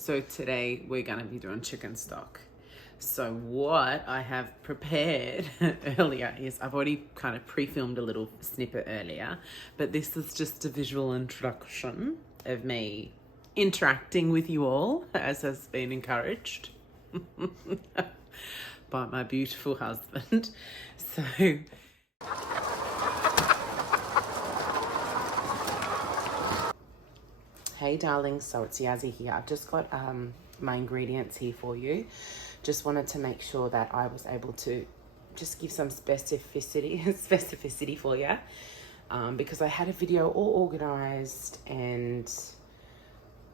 So today we're going to be doing chicken stock. So what I have prepared earlier is I've already kind of pre-filmed a little snippet earlier, but this is just a visual introduction of me interacting with you all, as has been encouraged by my beautiful husband. So hey darlings, so it's Yazzie here. I've just got my ingredients here for you. Just wanted to make sure that I was able to just give some specificity for you, because I had a video all organized and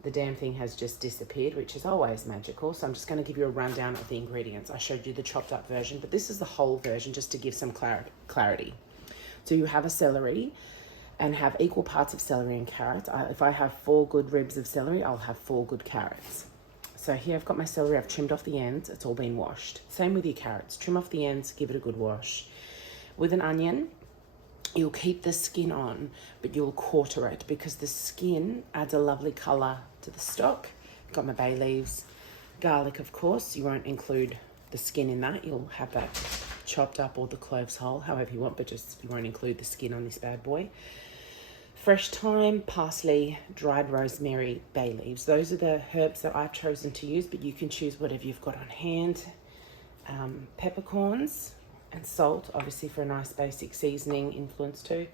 the damn thing has just disappeared, which is always magical. So I'm just going to give you a rundown of the ingredients. I showed you the chopped up version, but this is the whole version just to give some clarity. So you have a celery, and have equal parts of celery and carrots. If I have 4 good ribs of celery, I'll have 4 good carrots. So here I've got my celery, I've trimmed off the ends, it's all been washed. Same with your carrots, trim off the ends, give it a good wash. With an onion, you'll keep the skin on, but you'll quarter it because the skin adds a lovely colour to the stock. Got my bay leaves, garlic of course, you won't include the skin in that, you'll have that chopped up or the cloves whole, however you want, but just you won't include the skin on this bad boy. Fresh thyme, parsley, dried rosemary, bay leaves. Those are the herbs that I've chosen to use, but you can choose whatever you've got on hand. Peppercorns and salt, obviously for a nice basic seasoning influence too,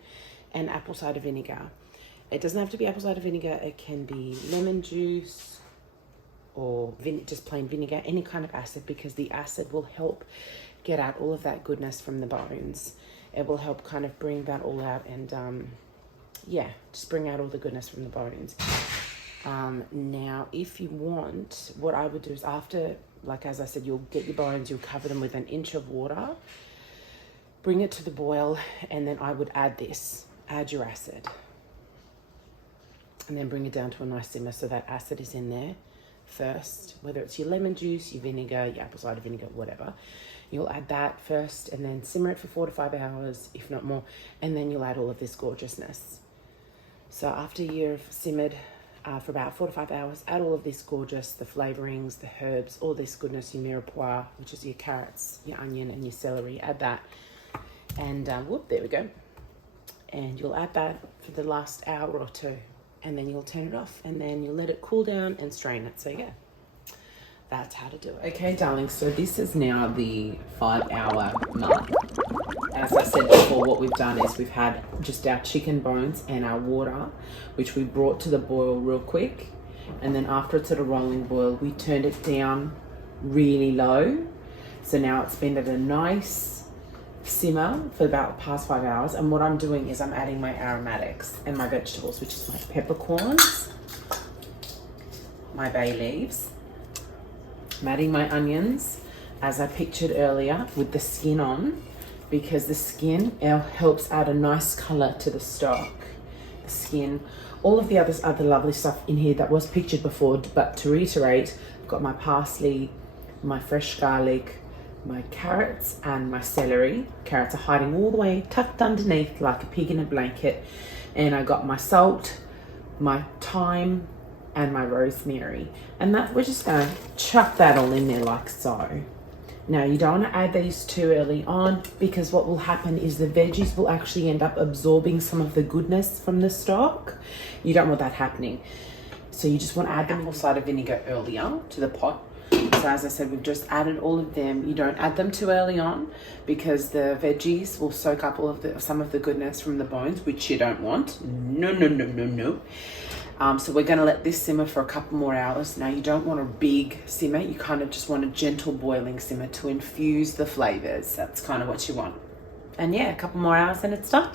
and apple cider vinegar. It doesn't have to be apple cider vinegar, it can be lemon juice or just plain vinegar, any kind of acid, because the acid will help get out all of that goodness from the bones. It will help kind of bring that all out and yeah, just bring out all the goodness from the bones. Now, if you want, what I would do is after, like as I said, you'll get your bones, you'll cover them with an inch of water, bring it to the boil, and then I would add your acid. And then bring it down to a nice simmer so that acid is in there first, whether it's your lemon juice, your vinegar, your apple cider vinegar, whatever. You'll add that first and then simmer it for 4 to 5 hours, if not more, and then you'll add all of this gorgeousness. So after you've simmered for about 4 to 5 hours, add all of this gorgeous, the flavorings, the herbs, all this goodness, your mirepoix, which is your carrots, your onion and your celery, add that. And whoop, there we go. And you'll add that for the last hour or 2, and then you'll turn it off and then you'll let it cool down and strain it. So yeah, that's how to do it. Okay, darling, so this is now the 5-hour mark. As I said before, what we've done is we've had just our chicken bones and our water, which we brought to the boil real quick. And then after it's at a rolling boil, we turned it down really low. So now it's been at a nice simmer for about the past 5 hours. And what I'm doing is I'm adding my aromatics and my vegetables, which is my peppercorns, my bay leaves. I'm adding my onions, as I pictured earlier, with the skin on, because the skin helps add a nice color to the stock. The skin, all of the other lovely stuff in here that was pictured before, but to reiterate, I've got my parsley, my fresh garlic, my carrots and my celery. Carrots are hiding all the way tucked underneath like a pig in a blanket. And I got my salt, my thyme, and my rosemary, and that we're just going to chuck that all in there like so. Now you don't want to add these too early on, because what will happen is the veggies will actually end up absorbing some of the goodness from the stock. You don't want that happening, so you just want to add the apple cider vinegar earlier to the pot. So as I said, we've just added all of them. You don't add them too early on because the veggies will soak up all of some of the goodness from the bones, which you don't want. No. So we're going to let this simmer for a couple more hours. Now you don't want a big simmer, you kind of just want a gentle boiling simmer to infuse the flavors. That's kind of what you want. And yeah, a couple more hours and it's done.